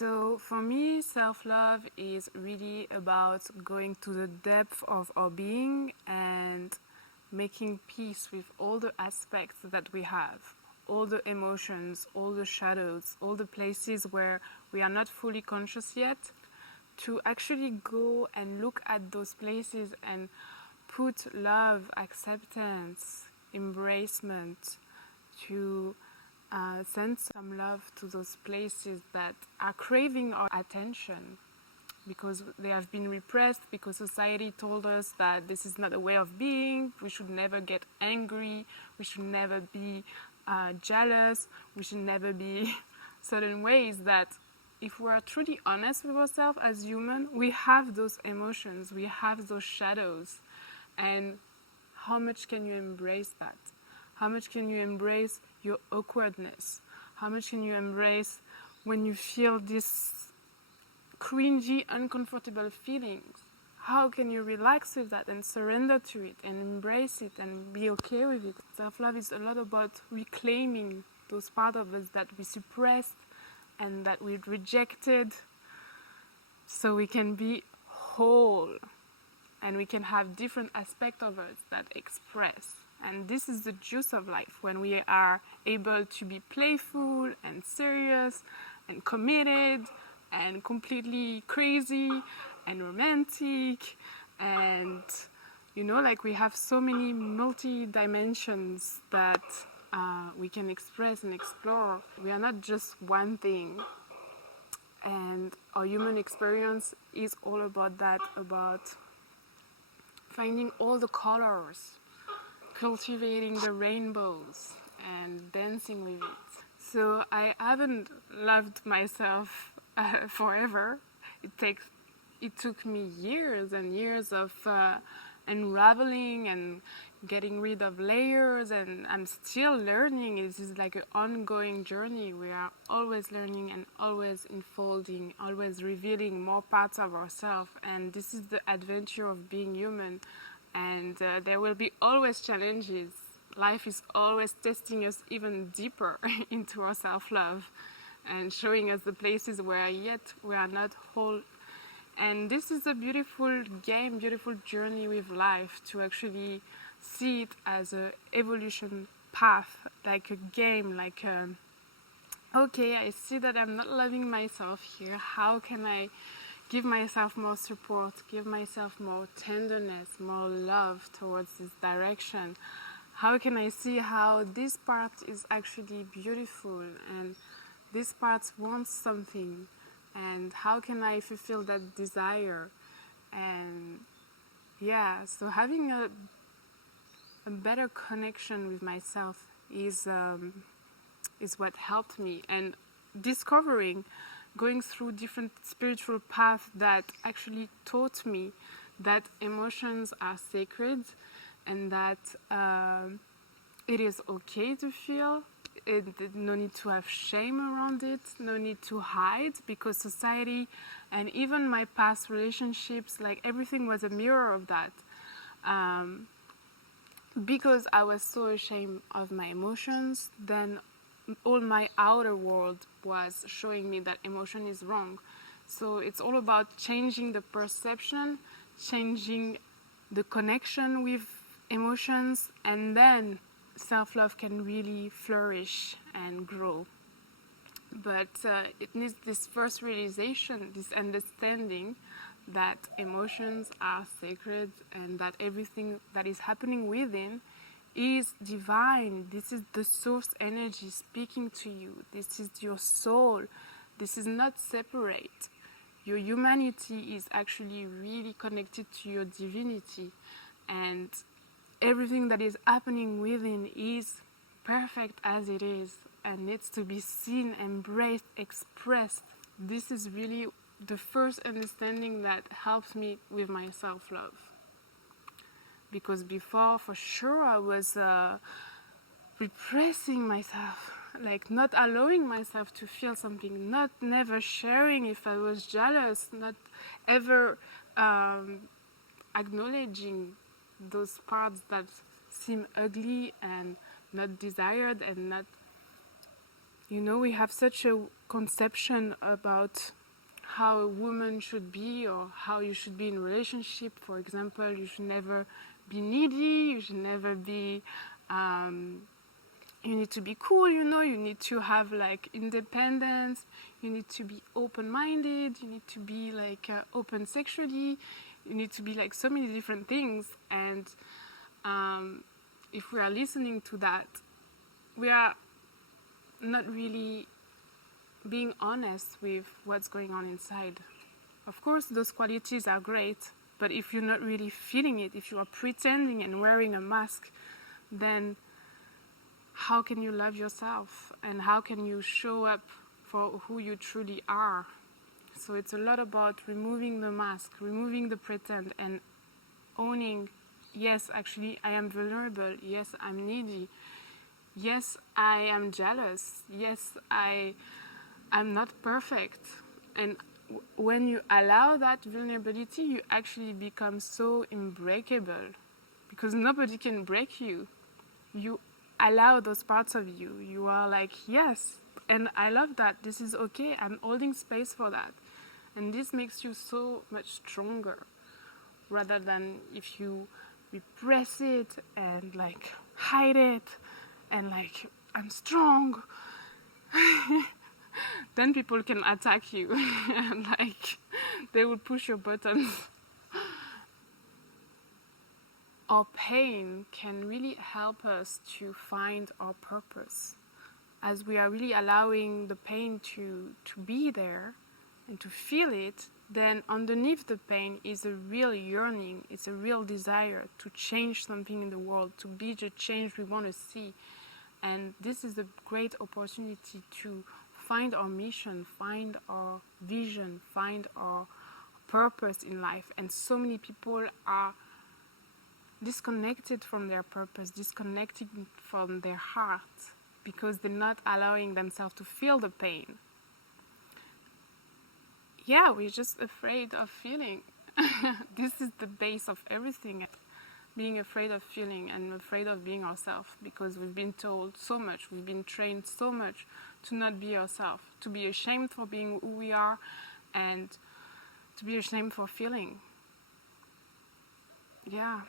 So for me, self-love is really about going to the depth of our being and making peace with all the aspects that we have, all the emotions, all the shadows, all the places where we are not fully conscious yet, to actually go and look at those places and put love, acceptance, embracement, to send some love to those places that are craving our attention because they have been repressed, because society told us that this is not a way of being, we should never get angry, we should never be jealous, we should never be certain ways that if we are truly honest with ourselves as human, we have those emotions, we have those shadows. And how much can you embrace that? How much can you embrace your awkwardness? How much can you embrace when you feel this cringy, uncomfortable feelings? How can you relax with that and surrender to it and embrace it and be okay with it? Self-love is a lot about reclaiming those parts of us that we suppressed and that we rejected, so we can be whole and we can have different aspects of us that express. And this is the juice of life, when we are able to be playful and serious and committed and completely crazy and romantic, and like we have so many multi-dimensions that we can express and explore. We are not just one thing, and our human experience is all about that, about finding all the colors, cultivating the rainbows and dancing with it. So I haven't loved myself forever. It took me years and years of unraveling and getting rid of layers, and I'm still learning. This is like an ongoing journey. We are always learning and always unfolding, always revealing more parts of ourselves, and this is the adventure of being human. And there will be always challenges. Life is always testing us even deeper into our self-love and showing us the places where yet we are not whole. And this is a beautiful game, beautiful journey with life, to actually see it as an evolution path, like a game, like okay, I see that I'm not loving myself here. How can I give myself more support, give myself more tenderness, more love towards this direction? How can I see how this part is actually beautiful and this part wants something? And how can I fulfill that desire? And yeah, so having a better connection with myself is what helped me, and discovering, going through different spiritual paths that actually taught me that emotions are sacred and that it is okay to feel. No need to have shame around it, no need to hide, because society and even my past relationships, like everything was a mirror of that. Because I was so ashamed of my emotions, then all my outer world was showing me that emotion is wrong. So it's all about changing the perception, changing the connection with emotions, and then self-love can really flourish and grow. But it needs this first realization, this understanding that emotions are sacred and that everything that is happening within is divine. This is the source energy speaking to you. This is your soul. This is not separate. Your humanity is actually really connected to your divinity, and everything that is happening within is perfect as it is and needs to be seen, embraced, expressed. This is really the first understanding that helps me with my self-love. Because before, for sure, I was repressing myself, like not allowing myself to feel something, never sharing if I was jealous, not ever acknowledging those parts that seem ugly and not desired and not, we have such a conception about how a woman should be or how you should be in a relationship. For example, you should never be needy, you should never be you need to be cool, you know, you need to have like independence, you need to be open-minded, you need to be like open sexually, you need to be like so many different things. And if we are listening to that, we are not really being honest with what's going on inside. Of course, those qualities are great, but if you're not really feeling it, if you are pretending and wearing a mask, then how can you love yourself? And how can you show up for who you truly are? So it's a lot about removing the mask, removing the pretend, and owning, yes, actually, I am vulnerable. Yes, I'm needy. Yes, I am jealous. Yes, I'm not perfect. And when you allow that vulnerability, you actually become so unbreakable, because nobody can break you. You allow those parts of you. You are like, yes, and I love that. This is okay. I'm holding space for that. And this makes you so much stronger, rather than if you repress it and like hide it and like, I'm strong. Then people can attack you and like they will push your buttons. Our pain can really help us to find our purpose, as we are really allowing the pain to be there and to feel it. Then underneath the pain is a real yearning, it's a real desire to change something in the world, to be the change we want to see. And this is a great opportunity to find our mission, find our vision, find our purpose in life. And so many people are disconnected from their purpose, disconnected from their heart, because they're not allowing themselves to feel the pain. Yeah, we're just afraid of feeling. This is the base of everything. Being afraid of feeling and afraid of being ourselves, because we've been told so much, we've been trained so much to not be ourselves, to be ashamed for being who we are, and to be ashamed for feeling. Yeah.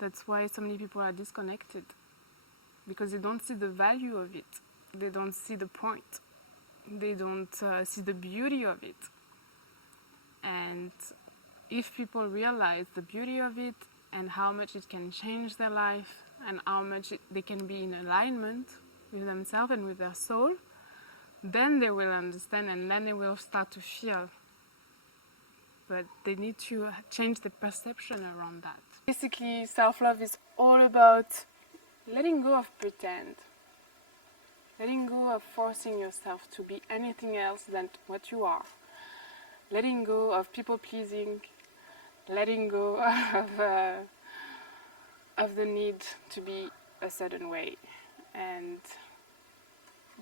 That's why so many people are disconnected, because they don't see the value of it. They don't see the point. They don't see the beauty of it. And if people realize the beauty of it and how much it can change their life and how much they can be in alignment with themselves and with their soul, then they will understand, and then they will start to feel. But they need to change the perception around that. Basically, self-love is all about letting go of pretend, letting go of forcing yourself to be anything else than what you are, letting go of people-pleasing, letting go of the need to be a certain way. And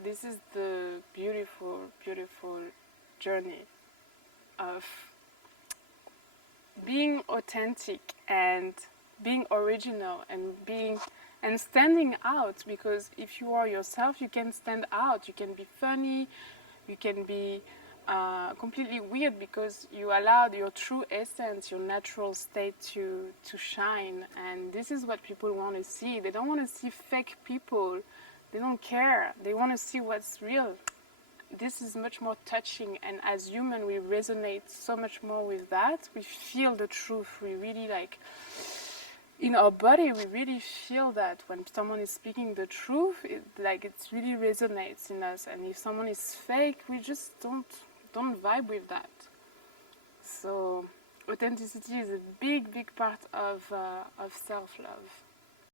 this is the beautiful, beautiful journey of being authentic and being original and standing out. Because if you are yourself, you can stand out. You can be funny, you can be completely weird, because you allowed your true essence, your natural state to shine. And this is what people want to see. They don't want to see fake people. They don't care. They want to see what's real. This is much more touching, and as human we resonate so much more with that. We feel the truth. We really like, in our body, we really feel that when someone is speaking the truth, it really resonates in us. And if someone is fake, we just don't vibe with that. So authenticity is a big part of self-love.